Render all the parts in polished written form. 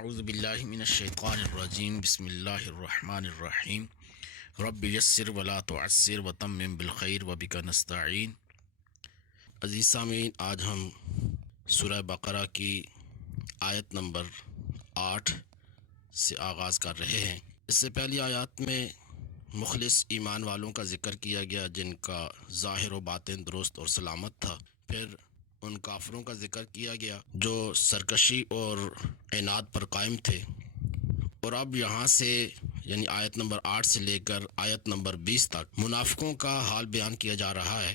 اعوذ باللہ من الشیطان الرجیم بسم اللہ الرحمن الرحیم رب یسر ولا تعسر وتمم بالخیر وبک نستعین۔ عزیز سامعین، آج ہم سورہ بقرہ کی آیت نمبر 8 سے آغاز کر رہے ہیں۔ اس سے پہلی آیات میں مخلص ایمان والوں کا ذکر کیا گیا جن کا ظاہر و باطن درست اور سلامت تھا۔ پھر ان کافروں کا ذکر کیا گیا جو سرکشی اور عناد پر قائم تھے، اور اب یہاں سے یعنی آیت نمبر 8 سے لے کر آیت نمبر 20 تک منافقوں کا حال بیان کیا جا رہا ہے،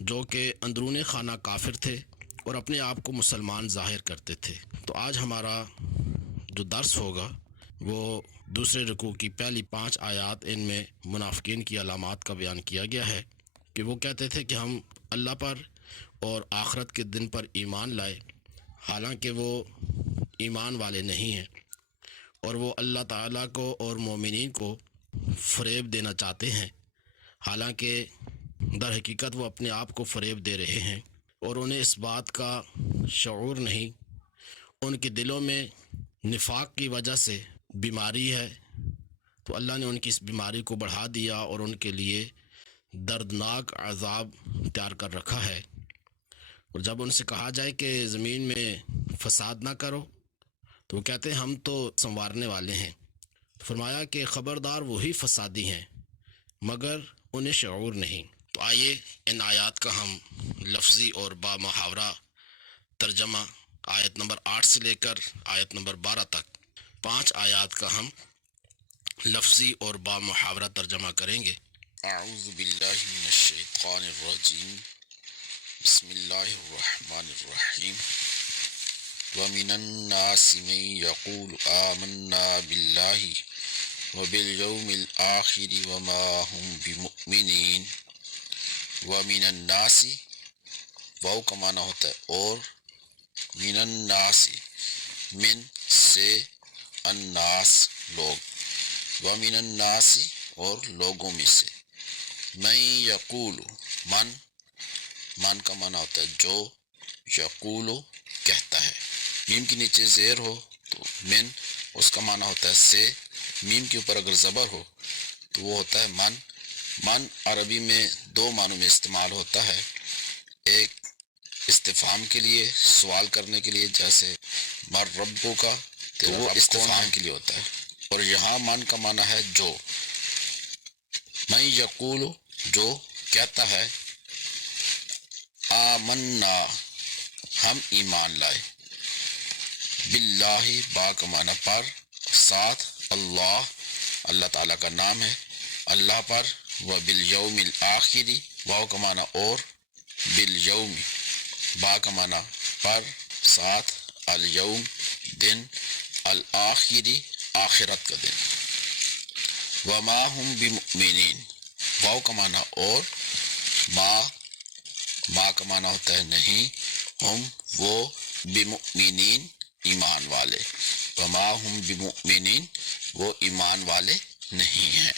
جو کہ اندرون خانہ کافر تھے اور اپنے آپ کو مسلمان ظاہر کرتے تھے۔ تو آج ہمارا جو درس ہوگا وہ دوسرے رکوع کی پہلی 5 آیات، ان میں منافقین کی علامات کا بیان کیا گیا ہے کہ وہ کہتے تھے کہ ہم اللہ پر اور آخرت کے دن پر ایمان لائے، حالانکہ وہ ایمان والے نہیں ہیں، اور وہ اللہ تعالیٰ کو اور مومنین کو فریب دینا چاہتے ہیں، حالانکہ در حقیقت وہ اپنے آپ کو فریب دے رہے ہیں اور انہیں اس بات کا شعور نہیں۔ ان کے دلوں میں نفاق کی وجہ سے بیماری ہے، تو اللہ نے ان کی اس بیماری کو بڑھا دیا اور ان کے لیے دردناک عذاب تیار کر رکھا ہے۔ اور جب ان سے کہا جائے کہ زمین میں فساد نہ کرو تو وہ کہتے ہیں ہم تو سنوارنے والے ہیں۔ فرمایا کہ خبردار وہی فسادی ہیں مگر انہیں شعور نہیں۔ تو آئیے ان آیات کا ہم لفظی اور با محاورہ ترجمہ آیت نمبر 8 سے لے کر آیت نمبر 12 تک 5 آیات کا ہم لفظی اور با محاورہ ترجمہ کریں گے۔ اعوذ باللہ من الشیطان الرجیم، بسم اللہ الرحمن الرحیم۔ وَمِنَ النَّاسِ مَن يَقُولُ آمَنَّا بِاللَّهِ وَبِالْيَوْمِ الْآخِرِ وَمَا هُمْ بِمُؤْمِنِينَ۔ وَمِنَ النَّاسِ واو کا معنی ہوتا ہے اور، من الناس من سے، الناس لوگ، وَمِنَ النَّاسِ اور لوگوں میں سے، من یقول من کا معنی ہوتا ہے جو، یقول کہتا ہے، میم کے نیچے زیر ہو تو من اس کا معنی ہوتا ہے سے، میم کے اوپر اگر زبر ہو تو وہ ہوتا ہے من۔ من عربی میں 2 معنوں میں استعمال ہوتا ہے، ایک استفہام کے لیے، سوال کرنے کے لیے، جیسے مر ربو کا، تو وہ استفہام کے لیے ہوتا ہے، اور یہاں من کا معنی ہے جو۔ من یقول جو کہتا ہے، آمنا ہم ایمان لائے، باللہ با کا معنی پر، ساتھ، اللہ تعالیٰ کا نام ہے، اللہ پر، و بالیوم الآخری واو کا معنی اور، بالیوم با کا معنی پر، ساتھ، الیوم دن، الآخری آخرت کا دن، وما ہم بمؤمنین واو کا معنی اور، ما کا معنی ہوتا ہے نہیں، ہم وہ، بمؤمنین ایمان والے، وما ہم بمؤمنین وہ ایمان والے نہیں ہیں۔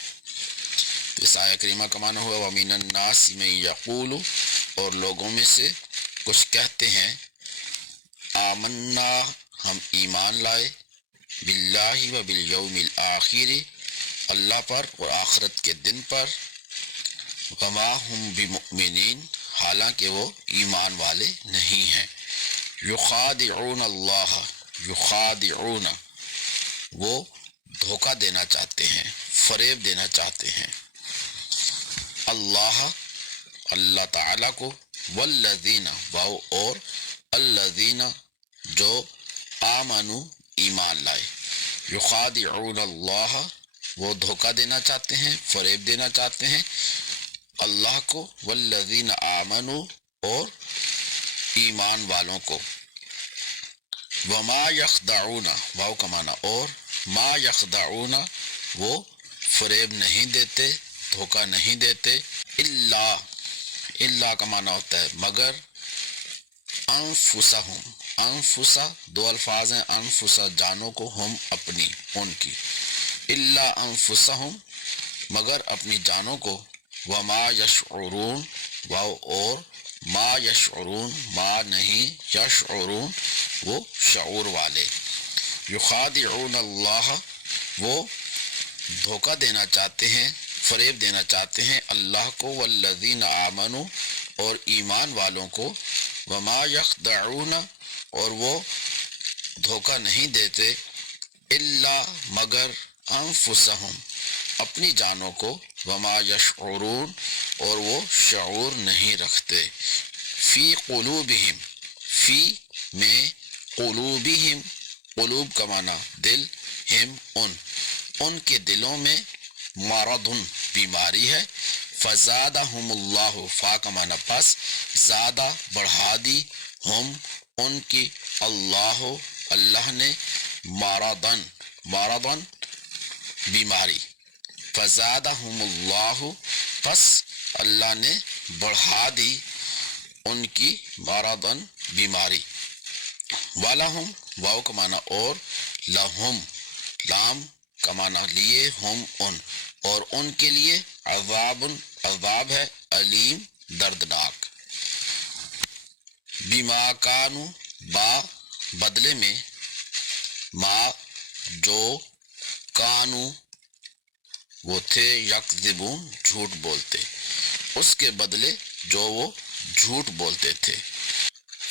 تو اس آیہ کریمہ کا معنی ہوا وَمِنَ النَّاسِ مَن یقول، اور لوگوں میں سے کچھ کہتے ہیں، آمنا ہم ایمان لائے، باللہ و بالیوم الآخر اللہ پر اور آخرت کے دن پر، وما ہم بمؤمنین حالانکہ وہ ایمان والے نہیں ہیں۔ یخادعون اللہ، یخادعون وہ دھوکہ دینا چاہتے ہیں، فریب دینا چاہتے ہیں، اللہ تعالیٰ کو، والذین واو اور، الذین جو، آمنو ایمان لائے، یخادعون اللہ وہ دھوکہ دینا چاہتے ہیں، فریب دینا چاہتے ہیں اللہ کو، والذین آمنو اور ایمان والوں کو، وما یخدعون واو کا معنی اور، ما یخدعون وہ فریب نہیں دیتے، دھوکہ نہیں دیتے، اللہ کا معنی ہوتا ہے مگر، انفسہم انفسا 2 الفاظ ہیں، انفسا جانوں کو، ہم اپنی ان کی، الا انفسہم مگر اپنی جانوں کو، وما یشعرون واو اور، ما یشعرون ما نہیں، یشعرون وہ شعور والے، یخادعون اللہ، وہ دھوکہ دینا چاہتے ہیں، فریب دینا چاہتے ہیں اللہ کو، والذین آمنوا، اور ایمان والوں کو، وما یخدعون، اور وہ دھوکہ نہیں دیتے، الا مگر انفسہم، اپنی جانوں کو، وما یشعرون، اور وہ شعور نہیں رکھتے، فی قلوبہم، فی میں، قلوبہم، قلوب کا معنی دل، ہم ان کے دلوں میں، مرض بیماری ہے، فزادہم اللہ، فا کا معنی پس، زیادہ بڑھا دی، ہم ان کی، اللہ نے، مرضن بیماری، فزادہم اللہ، پس اللہ نے بڑھا دی ان کی، مرضن بیماری، وَلَهُمْ، واو کا معنی اور، لہم، لام کا معنی لیے، ہم اور ان کے لیے، عذاب ہے، علیم دردناک، بما کانو، با بدلے میں، ما جو، کانو وہ تھے، یکذبون جھوٹ بولتے، اس کے بدلے جو وہ جھوٹ بولتے تھے،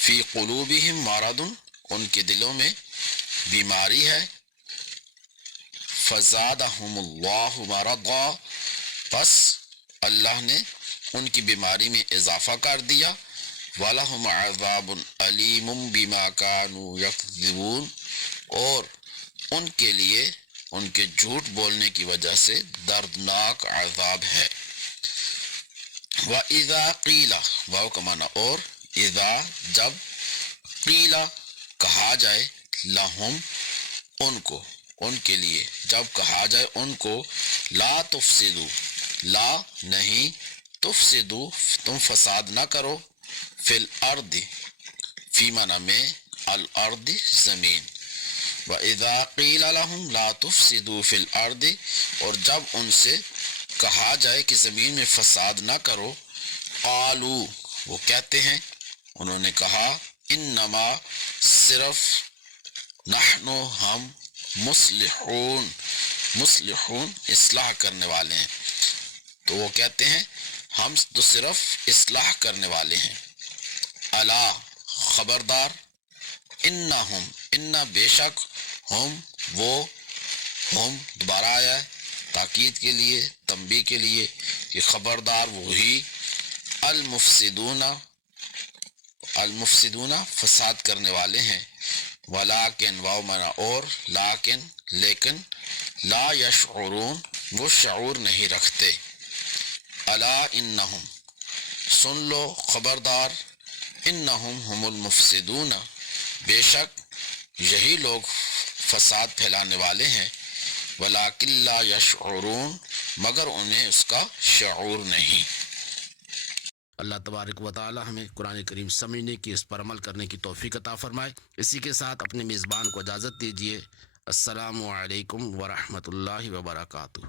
فی قلوبہم مرض، ان کے دلوں میں بیماری ہے، فزادہم اللہ مرضا، پس اللہ نے ان کی بیماری میں اضافہ کر دیا، وَلَهُمْ عَذَابٌ عَلِيمٌ بِمَا كَانُوا يَكْذِبُونَ، اور ان کے لیے ان کے جھوٹ بولنے کی وجہ سے دردناک عذاب ہے، وَإِذَا قِيلَ، واو کا معنی اور، اذا جب، قیل کہا جائے، لہم ان کو، ان کے لیے جب کہا جائے ان کو، لا تفسدو، لا نہیں، تفسدو تم فساد نہ کرو، فی الارض، فی معنی میں، الارض زمین، وَإِذَا قِيلَ لَهُمْ لَا تُفْسِدُوا فِي الْأَرْضِ، اور جب ان سے کہا جائے کہ زمین میں فساد نہ کرو، قالوا وہ کہتے ہیں، انہوں نے کہا، انما صرف، نحن ہم، مصلحون اصلاح کرنے والے ہیں، تو وہ کہتے ہیں ہم تو صرف اصلاح کرنے والے ہیں، الا خبردار، انہم، ان بے شک، ہم وہ، ہم دوبارہ آیا ہے تاکید کے لیے، تنبیہ کے لیے کہ خبردار وہی، المفسدون فساد کرنے والے ہیں، ولیکن، واو معنی اور، لیکن، لا یشعرون وہ شعور نہیں رکھتے، الا انہم سن لو خبردار، انہم ہم المفسدون بے شک یہی لوگ فساد پھیلانے والے ہیں، ولیکن لا یشعرون مگر انہیں اس کا شعور نہیں۔ اللہ تبارک و تعالی ہمیں قرآن کریم سمجھنے کی، اس پر عمل کرنے کی توفیق عطا فرمائے۔ اسی کے ساتھ اپنے میزبان کو اجازت دیجیے۔ السلام علیکم ورحمۃ اللہ وبرکاتہ۔